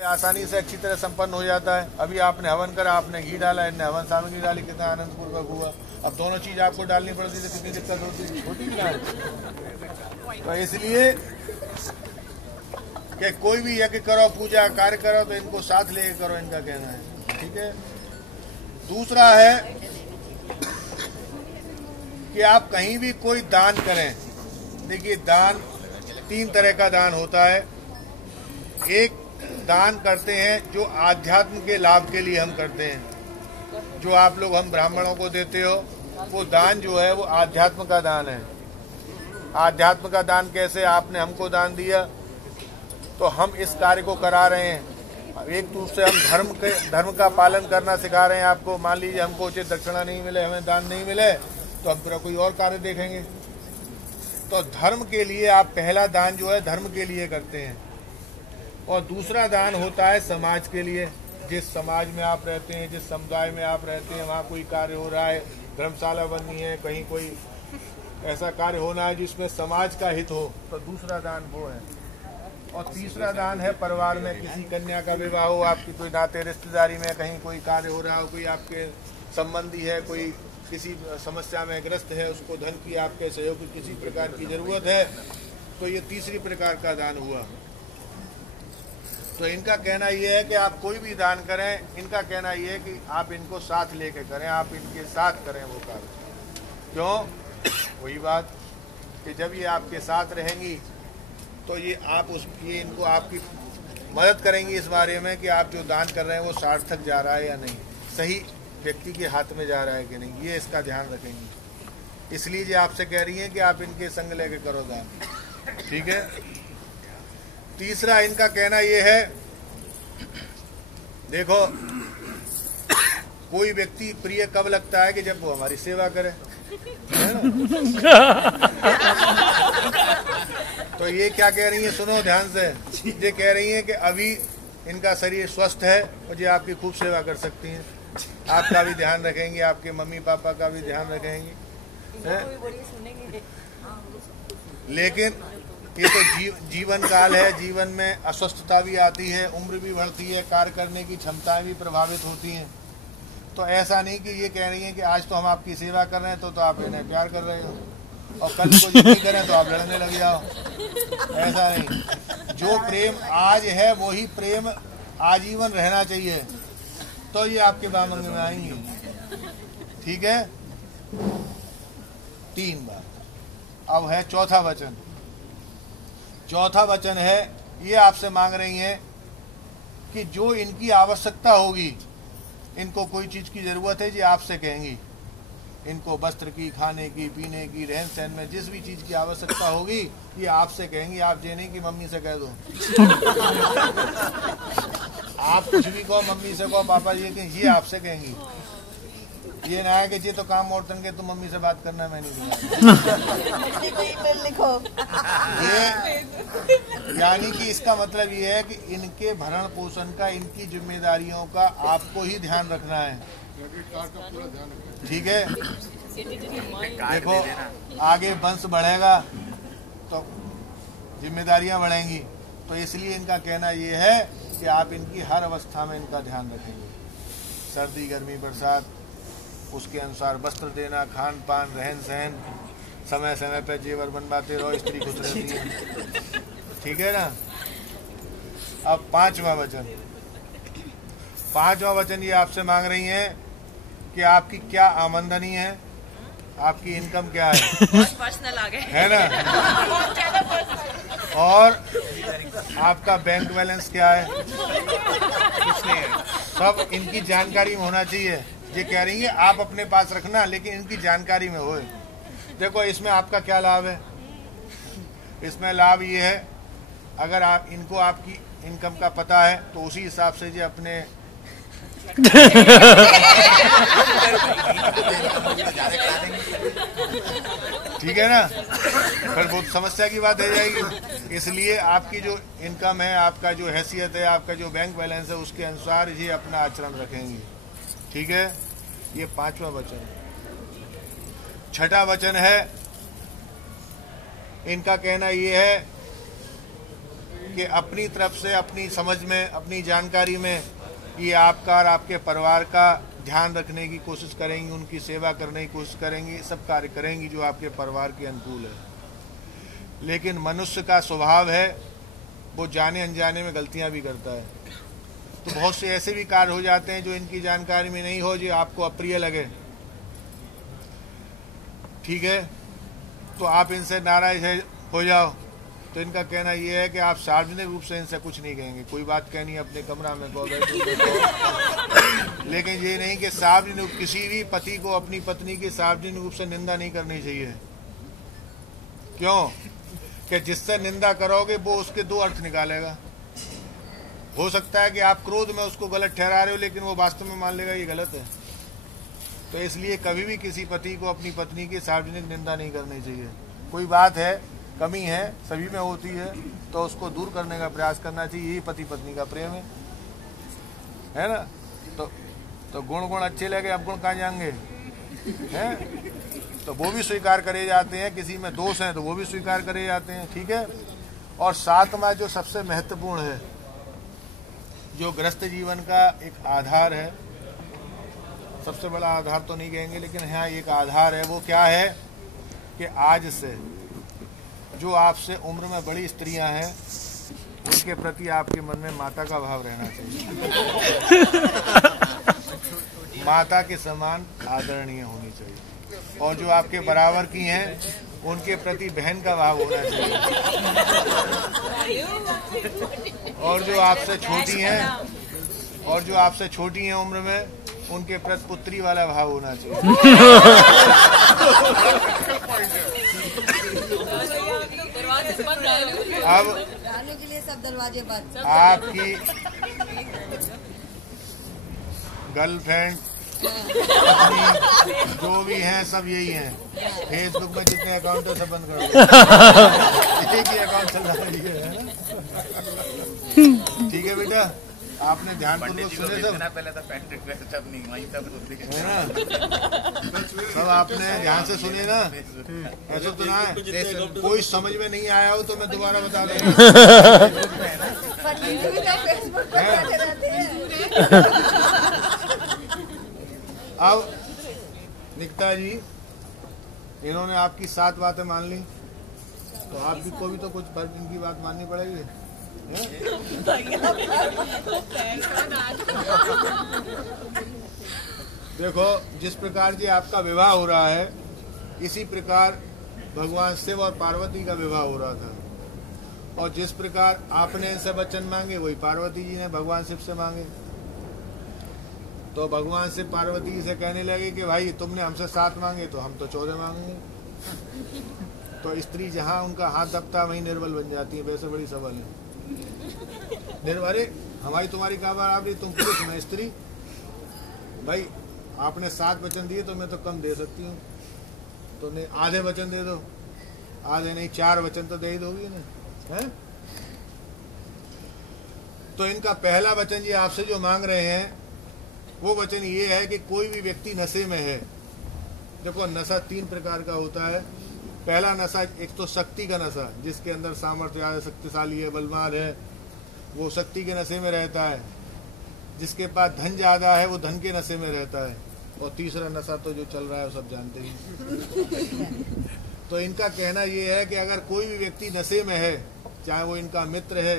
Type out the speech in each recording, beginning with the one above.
आसानी से अच्छी तरह संपन्न हो जाता है। अभी आपने हवन करा, आपने घी डाला, इनने हवन सामग्री डाली, कितना आनंदपूर्वक हुआ। अब दोनों चीज आपको डालनी पड़ती तो कितनी दिक्कत होती ना। तो इसलिए कि कोई भी यज्ञ करो, पूजा कार्य करो तो इनको साथ लेके करो, इनका कहना है। ठीक है। दूसरा है कि आप कहीं भी कोई दान करें। देखिए, दान 3 तरह का दान होता है। एक दान करते हैं जो आध्यात्म के लाभ के लिए हम करते हैं, जो आप लोग हम ब्राह्मणों को देते हो, वो दान जो है वो आध्यात्म का दान है। आध्यात्म का दान कैसे? आपने हमको दान दिया तो हम इस कार्य को करा रहे हैं। एक रूप से हम धर्म का पालन करना सिखा रहे हैं आपको। मान लीजिए हमको उचित दक्षिणा नहीं मिले, हमें दान नहीं मिले, तो हम पूरा कोई और कार्य देखेंगे। तो धर्म के लिए आप पहला दान जो है धर्म के लिए करते हैं। और दूसरा दान होता है समाज के लिए। जिस समाज में आप रहते हैं, जिस समुदाय में आप रहते हैं, वहाँ कोई कार्य हो रहा है, धर्मशाला बननी है, कहीं कोई ऐसा कार्य होना है जिसमें समाज का हित हो, तो दूसरा दान वो है। और तीसरा दान है परिवार में किसी कन्या का विवाह हो, आपकी कोई नाते रिश्तेदारी में कहीं कोई कार्य हो रहा हो, कोई आपके संबंधी है, कोई किसी समस्या में ग्रस्त है, उसको धन की आपके सहयोग की किसी प्रकार की जरूरत है, तो ये तीसरी प्रकार का दान हुआ। तो इनका कहना यह है कि आप कोई भी दान करें, इनका कहना यह है कि आप इनको साथ लेके करें, आप इनके साथ करें वो कार्य। क्यों? वही बात कि जब ये आपके साथ रहेंगी तो ये इनको आपकी मदद करेंगी इस बारे में कि आप जो दान कर रहे हैं वो सार्थक जा रहा है या नहीं, सही व्यक्ति के हाथ में जा रहा है कि नहीं, ये इसका ध्यान रखेंगी। इसलिए ये आपसे कह रही हैं कि आप इनके संग लेके करो दान। ठीक है। तीसरा इनका कहना ये है, देखो, कोई व्यक्ति प्रिय कब लगता है कि जब वो हमारी सेवा करे, है ना? तो ये क्या कह रही है, सुनो ध्यान से। ये कह रही है कि अभी इनका शरीर स्वस्थ है और ये आपकी खूब सेवा कर सकती हैं, आपका भी ध्यान रखेंगी, आपके मम्मी पापा का भी ध्यान रखेंगी। लेकिन ये तो जीवन काल है, जीवन में अस्वस्थता भी आती है, उम्र भी बढ़ती है, कार्य करने की क्षमताएं भी प्रभावित होती हैं। तो ऐसा नहीं कि ये कह रही है कि आज तो हम आपकी सेवा कर रहे हैं तो आप इन्हें प्यार कर रहे हो और कल को ये नहीं करें तो आप लड़ने लग जाओ। ऐसा नहीं, जो प्रेम आज है वही प्रेम आजीवन रहना चाहिए, तो ये आपके बामंग में आएंगे। ठीक है। 3 बार। अब है चौथा वचन। चौथा वचन है, ये आपसे मांग रही हैं कि जो इनकी आवश्यकता होगी, इनको कोई चीज की जरूरत है, जी आपसे कहेंगी। इनको वस्त्र की, खाने की, पीने की, रहन सहन में जिस भी चीज की आवश्यकता होगी ये आपसे कहेंगी। आप ये नहीं कि मम्मी से कह दो। आप कुछ भी कहो, मम्मी से कहो, पापा ये आपसे कहेंगी। ये ना है कि ये तो काम औरतन के, तुम मम्मी से बात करना, मैं नहीं दूंगा। लिखो। ये यानी कि इसका मतलब ये है कि इनके भरण पोषण का, इनकी जिम्मेदारियों का आपको ही ध्यान रखना है। ठीक है। देखो, आगे वंश बढ़ेगा तो जिम्मेदारियां बढ़ेंगी, तो इसलिए इनका कहना ये है कि आप इनकी हर अवस्था में इनका ध्यान रखेंगे। सर्दी, गर्मी, बरसात, उसके अनुसार वस्त्र देना, खान पान, रहन सहन, समय समय पर जेवर बनवाते रहो, स्त्री खुश रहती है। ठीक है ना। अब 5वां वचन। 5वां वचन ये आपसे मांग रही हैं कि आपकी क्या आमदनी है, आपकी इनकम क्या है। पर्सनल आ गए, है ना। और आपका बैंक बैलेंस क्या है, कुछ नहीं है, सब इनकी जानकारी में होना चाहिए। ये कह रही है आप अपने पास रखना, लेकिन इनकी जानकारी में होए। देखो, इसमें आपका क्या लाभ है? इसमें लाभ ये है, अगर आप इनको आपकी इनकम का पता है तो उसी हिसाब से ये अपने ठीक है ना, फिर बहुत समस्या की बात हो जाएगी। इसलिए आपकी जो इनकम है, आपका जो हैसियत है, आपका जो बैंक बैलेंस है, उसके अनुसार ये अपना आचरण रखेंगे। ठीक है। ये 5वां वचन। 6ठा वचन है, इनका कहना ये है कि अपनी तरफ से, अपनी समझ में, अपनी जानकारी में ये आपका और आपके परिवार का ध्यान रखने की कोशिश करेंगी, उनकी सेवा करने की कोशिश करेंगी, सब कार्य करेंगी जो आपके परिवार के अनुकूल है। लेकिन मनुष्य का स्वभाव है वो जाने अनजाने में गलतियां भी करता है। तो बहुत से ऐसे भी कार्य हो जाते हैं जो इनकी जानकारी में नहीं हो, जो आपको अप्रिय लगे, ठीक है, तो आप इनसे नाराज हो जाओ। तो इनका कहना यह है कि आप सार्वजनिक रूप से इनसे कुछ नहीं कहेंगे, कोई बात कहनी अपने कमरा में कहो, लेकिन ये नहीं कि सार्वजनिक, किसी भी पति को अपनी पत्नी की सार्वजनिक रूप से निंदा नहीं करनी चाहिए। क्यों? कि जिससे निंदा करोगे वो उसके दो अर्थ निकालेगा। हो सकता है कि आप क्रोध में उसको गलत ठहरा रहे हो, लेकिन वो वास्तव में मान लेगा ये गलत है। तो इसलिए कभी भी किसी पति को अपनी पत्नी की सार्वजनिक निंदा नहीं करनी चाहिए। कोई बात है, कमी है, सभी में होती है, तो उसको दूर करने का प्रयास करना चाहिए। यही पति पत्नी का प्रेम है ना। तो गुण अच्छे लगे, अब गुण कहाँ जाएंगे, हैं? तो वो भी स्वीकार करे जाते हैं। किसी में दोष है तो वो भी स्वीकार करे जाते हैं, ठीक है। और सातवां जो सबसे महत्वपूर्ण है, जो गृहस्थ जीवन का एक आधार है, सबसे बड़ा आधार तो नहीं कहेंगे, लेकिन हाँ एक आधार है, वो क्या है कि आज से जो आपसे उम्र में बड़ी स्त्रियां हैं उनके प्रति आपके मन में माता का भाव रहना चाहिए। माता के समान आदरणीय होनी चाहिए। और जो आपके बराबर की हैं उनके प्रति बहन का भाव होना चाहिए। और जो आपसे छोटी हैं उम्र में, उनके प्रति पुत्री वाला भाव होना चाहिए। अब के लिए सब दरवाजे बंद। आपकी गर्लफ्रेंड जो भी हैं सब यही हैं। फेसबुक में जितने अकाउंट है सब बंद कर दो। एक ही अकाउंट चल रहा है, ठीक है बेटा। आपने ध्यानपूर्वक सुने सब, पहले तो सब नहीं, वहीं है ना, सब आपने ध्यान से सुने ना। ऐसा तो ना है कोई समझ में नहीं आया हो तो मैं दोबारा बता दूंगा। अब निकिता जी, इन्होंने आपकी 7 बातें मान ली, तो आपकी को भी तो कुछ फर्क इनकी बात माननी पड़ेगी। देखो, जिस प्रकार जी आपका विवाह हो रहा है, इसी प्रकार भगवान शिव और पार्वती का विवाह हो रहा था। और जिस प्रकार आपने इनसे वचन मांगे, वही पार्वती जी ने भगवान शिव से मांगे। तो भगवान शिव पार्वती जी से कहने लगे कि भाई तुमने हमसे 7 मांगे तो हम तो 14 मांगेंगे। तो स्त्री जहाँ उनका हाथ दबता वहीं निर्बल बन जाती है। वैसे बड़ी सबल है निर्भरे, हमारी तुम्हारी क्या बात, आप तुम पुरुष मैं स्त्री। भाई आपने 7 वचन दिए तो मैं तो कम दे सकती हूँ, तो नहीं आधे वचन दे दो, आधे नहीं 4 वचन तो दे ही दोगी ना, है? तो इनका पहला वचन ये आपसे जो मांग रहे हैं वो वचन ये है कि कोई भी व्यक्ति नशे में है। देखो, नशा 3 प्रकार का होता है। पहला नशा, एक तो शक्ति का नशा, जिसके अंदर सामर्थ्य शक्तिशाली है, बलवान है, वो शक्ति के नशे में रहता है। जिसके पास धन ज्यादा है वो धन के नशे में रहता है। और तीसरा नशा तो जो चल रहा है वो सब जानते हैं। तो इनका कहना ये है कि अगर कोई भी व्यक्ति नशे में है, चाहे वो इनका मित्र है,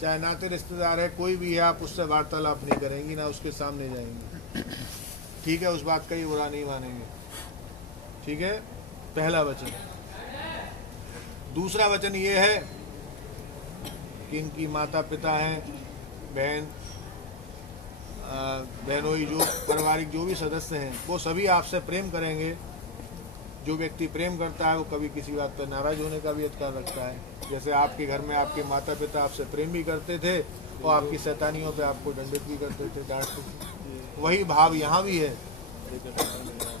चाहे नाते रिश्तेदार है, कोई भी है, आप उससे वार्तालाप नहीं करेंगी, ना उसके सामने जाएंगे, ठीक है। उस बात का ही बुरा नहीं मानेंगे, ठीक है। पहला वचन। दूसरा वचन ये है कि इनकी माता पिता हैं, बहनोई, जो पारिवारिक जो भी सदस्य हैं, वो सभी आपसे प्रेम करेंगे। जो व्यक्ति प्रेम करता है वो कभी किसी बात पर नाराज होने का भी अधिकार रखता है। जैसे आपके घर में आपके माता पिता आपसे प्रेम भी करते थे और आपकी शैतानियों पे आपको दंडित भी करते थे, डांटते थे, वही भाव यहाँ भी है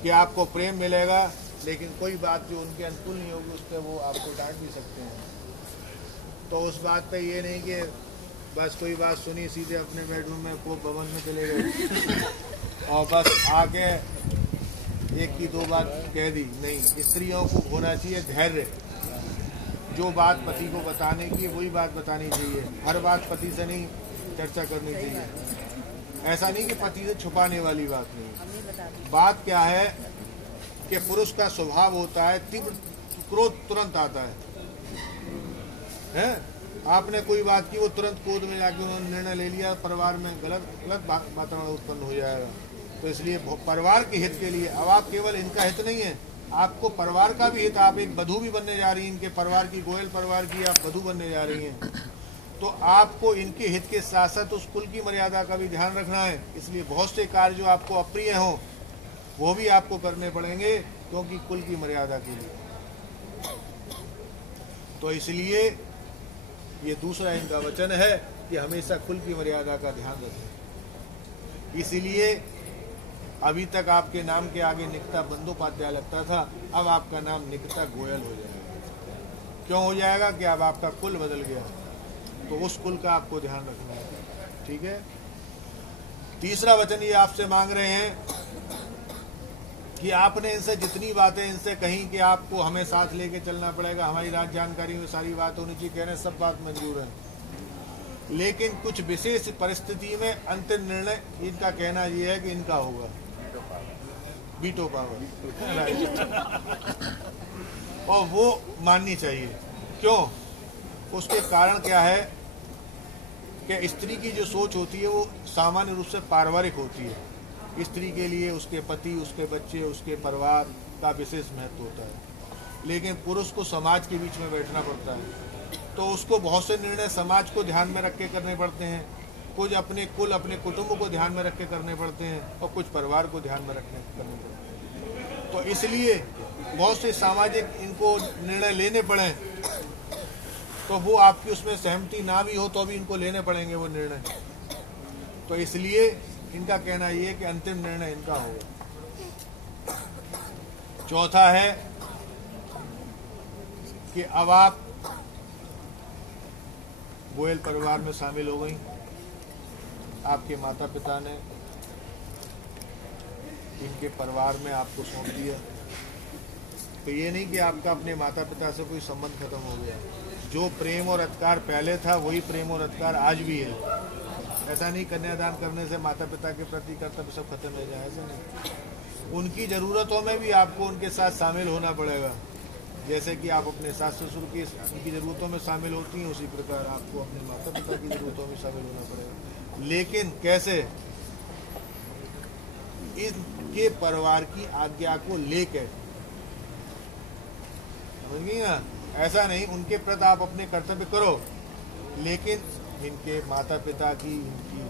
कि आपको प्रेम मिलेगा, लेकिन कोई बात जो उनके अनुकूल नहीं होगी उस पर वो आपको डांट भी सकते हैं। तो उस बात पे ये नहीं कि बस कोई बात सुनी सीधे अपने बेडरूम में को भवन में चले गए और बस आके 1 की 2 बात कह दी। नहीं, स्त्रियों को होना चाहिए धैर्य, जो बात पति को बताने की वही बात बतानी चाहिए। हर बात पति से नहीं चर्चा करनी चाहिए। ऐसा नहीं कि पति से छुपाने वाली बात नहीं। बात क्या है कि पुरुष का स्वभाव होता है तीव्र क्रोध तुरंत आता है? आपने कोई बात की, वो तुरंत क्रोध में जाके उन्होंने निर्णय ले लिया, परिवार में गलत वातावरण उत्पन्न हो जाएगा। तो इसलिए परिवार के हित के लिए, अब आप केवल इनका हित नहीं है, आपको परिवार का भी हित, आप एक वधू भी बनने जा रही हैं, इनके परिवार की, गोयल परिवार की आप वधू बनने जा रही हैं, तो आपको इनके हित के साथ साथ उस कुल की मर्यादा का भी ध्यान रखना है। इसलिए बहुत से कार्य जो आपको अप्रिय हों वो भी आपको करने पड़ेंगे, क्योंकि कुल की मर्यादा के लिए। तो इसलिए ये दूसरा इनका वचन है कि हमेशा कुल की मर्यादा का ध्यान रखें। इसीलिए अभी तक आपके नाम के आगे निकिता बंदोपाध्याय लगता था, अब आपका नाम निकिता गोयल हो जाएगा। क्यों हो जाएगा? कि अब आपका कुल बदल गया, तो उस कुल का आपको ध्यान रखना है। ठीक है। तीसरा वचन ये आपसे मांग रहे हैं कि आपने इनसे जितनी बातें इनसे कही कि आपको हमें साथ लेके चलना पड़ेगा, हमारी राज जानकारी में सारी बात होनी चाहिए, कह रहे सब बात मंजूर है, लेकिन कुछ विशेष परिस्थिति में अंतिम निर्णय इनका कहना यह है कि इनका होगा वीटो पावर, और वो माननी चाहिए। क्यों? उसके कारण क्या है कि स्त्री की जो सोच होती है वो सामान्य रूप से पारिवारिक होती है। स्त्री के लिए उसके पति, उसके बच्चे, उसके परिवार का विशेष महत्व होता है, लेकिन पुरुष को समाज के बीच में बैठना पड़ता है, तो उसको बहुत से निर्णय समाज को ध्यान में रख के करने पड़ते हैं, कुछ अपने कुल, अपने कुटुंब को ध्यान में रख के करने पड़ते हैं, और कुछ परिवार को ध्यान में करने पड़ते हैं। तो इसलिए बहुत से सामाजिक इनको निर्णय लेने पड़े, तो वो आपकी उसमें सहमति ना भी हो तो भी इनको लेने पड़ेंगे वो निर्णय। तो इसलिए इनका कहना ये है कि अंतिम निर्णय इनका होगा। चौथा है कि अब आप गोयल परिवार में शामिल हो गई, आपके माता पिता ने इनके परिवार में आपको सौंप दिया, तो ये नहीं कि आपका अपने माता पिता से कोई संबंध खत्म हो गया। जो प्रेम और अधिकार पहले था वही प्रेम और अधिकार आज भी है। ऐसा नहीं कन्यादान करने से माता पिता के प्रति कर्तव्य सब खत्म हो जाए, ऐसा नहीं। उनकी ज़रूरतों में भी आपको उनके साथ शामिल होना पड़ेगा। जैसे कि आप अपने सास ससुर की उनकी ज़रूरतों में शामिल होती हैं, उसी प्रकार आपको अपने माता पिता की ज़रूरतों में शामिल होना पड़ेगा। लेकिन कैसे? इनके परिवार की आज्ञा को लेकर, समझ गई ना? ऐसा नहीं, उनके प्रति आप अपने कर्तव्य करो, लेकिन इनके माता पिता की, इनकी